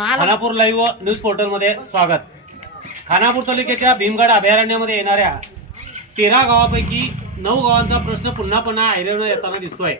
Khanapur live news पोर्टलमध्ये स्वागत. खानापूर तालुक्याच्या भीमगड अभयारण्यामध्ये येणाऱ्या तेरा गावापैकी नऊ गावांचा प्रश्न पुन्हा पुन्हा ऐरवण्यात येताना दिसतोय.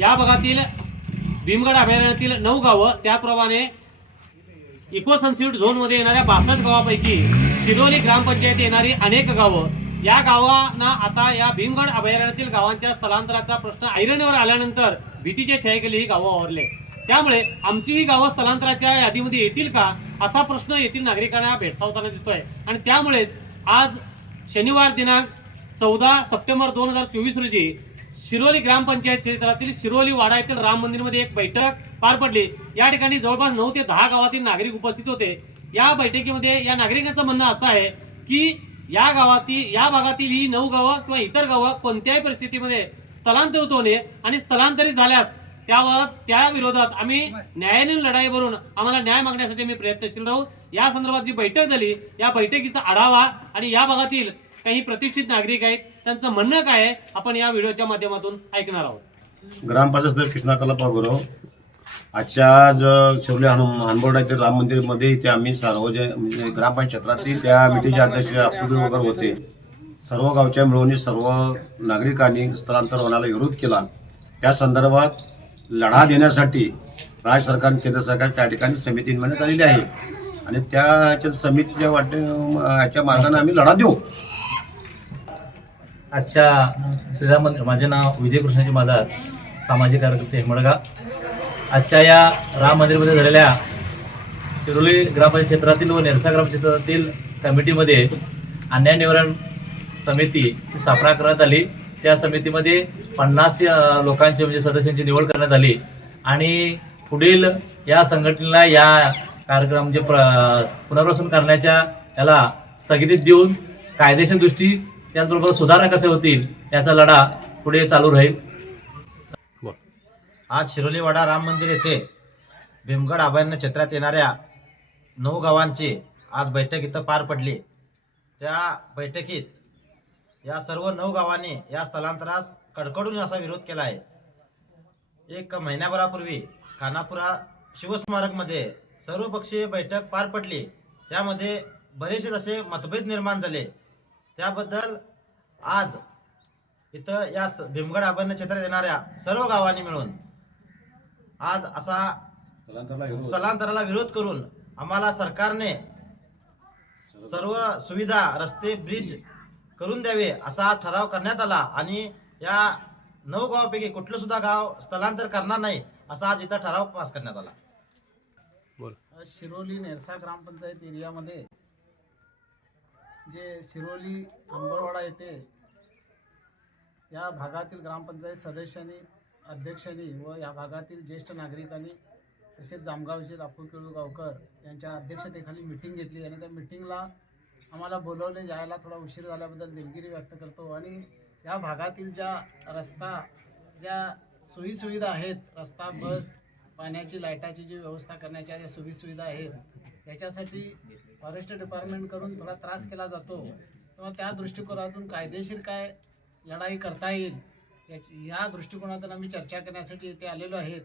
या भागातील भीमगड अभयारण्यातील नऊ गावं त्याप्रमाणे इको सनसिट झोनमध्ये येणाऱ्या बासष्ट गावापैकी शिरोली ग्रामपंचायत येणारी अनेक गावं. या गावांना आता या भीमगड अभयारण्यातील गावांच्या स्थलांतराचा प्रश्न ऐरणीवर आल्यानंतर भीतीच्या छायेखाली ही गावं आवरले त्यामुळे आमची ही गावं स्थलांतराच्या यादीमध्ये येतील का असा प्रश्न येथील नागरिकांना भेडसावताना दिसतोय. आणि त्यामुळेच आज शनिवार दिनांक चौदा सप्टेंबर दोन हजार चोवीस रोजी शिरोली ग्रामपंचायत क्षेत्रातील शिरोली वाडा येथील राम मंदिरमध्ये एक बैठक पार पडली. या ठिकाणी जवळपास नऊ ते दहा गावातील नागरिक उपस्थित होते. या बैठकीमध्ये या नागरिकांचं म्हणणं असं आहे की या गावातील या भागातील ही नऊ गावं किंवा इतर गावं कोणत्याही परिस्थितीमध्ये स्थलांतरित होणे आणि स्थलांतरित झाल्यास त्यावर त्या विरोधात आम्ही न्यायालयीन लढाई भरून आम्हाला न्याय मागण्यासाठी मी प्रयत्नशील राहू. या संदर्भात जी बैठक झाली या बैठकीचा आढावा आणि या भागातील काही प्रतिष्ठित नागरिक आहेत त्यांचं म्हणणं काय आहे आपण या व्हिडिओच्या माध्यमातून ऐकणार आहोत. ग्रामपंचायत कृष्णा कल्ला गुरव. आजच्या ज शिवले हनुम हनबोर्डा येथे राम मंदिरमध्ये इथे आम्ही सार्वजन म्हणजे ग्रामपंचायत क्षेत्रातील त्या मितीचे अध्यक्ष वगैरे होते. सर्व गावच्या मिळवणी सर्व नागरिकांनी स्थलांतर होण्याला विरोध केला. त्या संदर्भात लढा देण्यासाठी राज्य सरकार केंद्र सरकार त्या ठिकाणी समिती नेमण्यात आलेली आहे. आणि त्या समितीच्या वाटे याच्या मार्गाने आम्ही लढा देऊ. आजच्या श्रीराम माझे नाव विजय कृष्णाजी माझा सामाजिक कार्यकर्ते हेमडगा. आजच्या या राम मंदिरमध्ये झालेल्या शिरोली ग्रामपंचायत क्षेत्रातील व नेरसा ग्रामक्षेत्रातील कमिटीमध्ये अन्याय निवारण समितीची स्थापना करण्यात आली. त्या समितीमध्ये पन्नास लोकांची म्हणजे सदस्यांची निवड करण्यात आली. आणि पुढील या संघटनेला या कार्यक्रम म्हणजे प्र पुनर्वसन करण्याच्या याला स्थगिती देऊन कायदेशीर दृष्टी त्याचबरोबर सुधारणा कसे होतील याचा लढा पुढे चालू राहील. आज शिरोलीवाडा राम मंदिर येथे भीमगड अभयारण्य क्षेत्रात येणाऱ्या नऊ गावांची आज बैठक इथं पार पडली. त्या बैठकीत या सर्व नऊ गावांनी या स्थलांतरास कडकडून असा विरोध केला आहे एक महिन्याभरापूर्वी खानापुरा शिवस्मारकमध्ये सर्वपक्षीय बैठक पार पडली. त्यामध्ये बरेचसे असे मतभेद निर्माण झाले. त्याबद्दल आज इथं या भीमगड अभयारण्य क्षेत्रात येणाऱ्या सर्व गावांनी मिळून आज असा स्थलांतराला विरोध करून आम्हाला सरकारने सर्व सुविधा रस्ते ब्रिज करून द्यावे असा ठराव करण्यात आला आणि या नऊ गावापैकी कुठलं सुद्धा गाव स्थलांतर करणार नाही असा आज इथं ठराव पास करण्यात आला. आज शिरोली नेरसा ग्रामपंचायत एरियामध्ये जे शिरोली आंबरवाडा येथे या भागातील ग्रामपंचायत सदस्यांनी अध्यक्षांनी व या भागातील ज्येष्ठ नागरिकांनी तसेच जामगावचे अप्पू केळूगावकर यांच्या अध्यक्षतेखाली मिटिंग घेतली आणि त्या मिटिंगला आम्हाला बोलवले जायला थोडा उशीर झाल्याबद्दल दिलगिरी व्यक्त करतो. आणि या भागातील ज्या रस्ता ज्या सोयीसुविधा आहेत रस्ता बस पाण्याची लाईटाची जी व्यवस्था करण्याच्या ज्या सोयीसुविधा आहेत याच्यासाठी फॉरेस्ट डिपार्टमेंटकडून थोडा त्रास केला जातो. तेव्हा त्या दृष्टिकोनातून कायदेशीर काय लढाई करता येईल याची या दृष्टिकोनातून आम्ही चर्चा करण्यासाठी इथे आलेलो आहेत.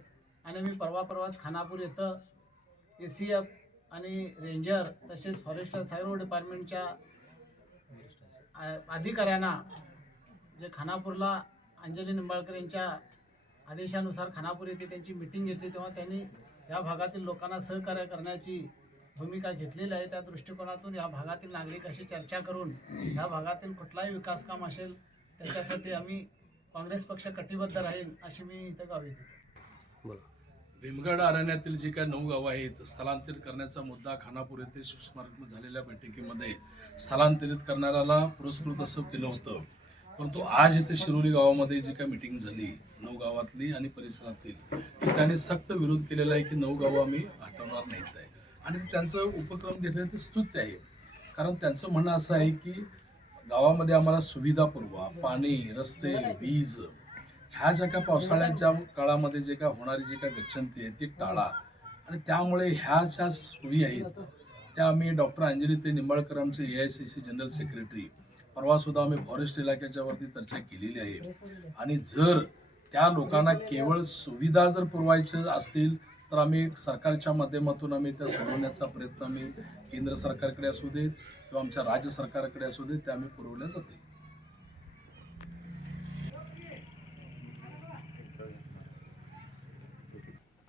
आणि मी परवा परवाच खानापूर येथं ए सी एफ आणि रेंजर तसेच फॉरेस्टर सर्व डिपार्टमेंटच्या आ- अधिकाऱ्यांना जे खानापूरला अंजली निंबाळकर यांच्या आदेशानुसार खानापूर येथे त्यांची मिटिंग घेतली तेव्हा त्यांनी या भागातील लोकांना सहकार्य करण्याची भूमिका घेतलेली आहे. त्या दृष्टिकोनातून या भागातील नागरिकाशी चर्चा करून या भागातील कुठलाही विकास काम असेल त्याच्यासाठी आम्ही काँग्रेस पक्ष कटिबद्ध राहील अशी मी इथं गावी देतो. बोला. भीमगड अरण्यातील जी काही नऊ गावं आहेत स्थलांतरित करण्याचा मुद्दा खानापूर येथे शिवस्मारक झालेल्या बैठकीमध्ये स्थलांतरित करणाऱ्याला पुरस्कृत असं केलं होतं. परंतु आज इथे शिरोली गावामध्ये जी काही मिटिंग झाली नऊ गावातली आणि परिसरातील की त्यांनी सक्त विरोध केलेला आहे की नऊ गावं आम्ही हटवणार नाहीत आहे. आणि त्यांचं उपक्रम घेतलं ते स्तुत्य आहे. कारण त्यांचं म्हणणं असं आहे की गावामध्ये आम्हाला सुविधा पुरवा पाणी रस्ते वीज ह्या ज्या काय पावसाळ्याच्या काळामध्ये जे काय होणारी जी काय गच्छंती आहे ती टाळा. आणि त्यामुळे ह्या ज्या सोयी आहेत त्या आम्ही डॉक्टर अंजली ते निंबाळकर आमचे A I C C general secretary परवासुद्धा आम्ही फॉरेस्ट इलाक्याच्या वरती चर्चा केलेली आहे. आणि जर त्या लोकांना केवळ सुविधा जर पुरवायचं असतील तर आम्ही सरकारच्या माध्यमातून आम्ही त्या सोडवण्याचा प्रयत्न आम्ही केंद्र सरकारकडे असू देत किंवा आमच्या राज्य सरकारकडे असू देत ते आम्ही पुरवल्या जाते.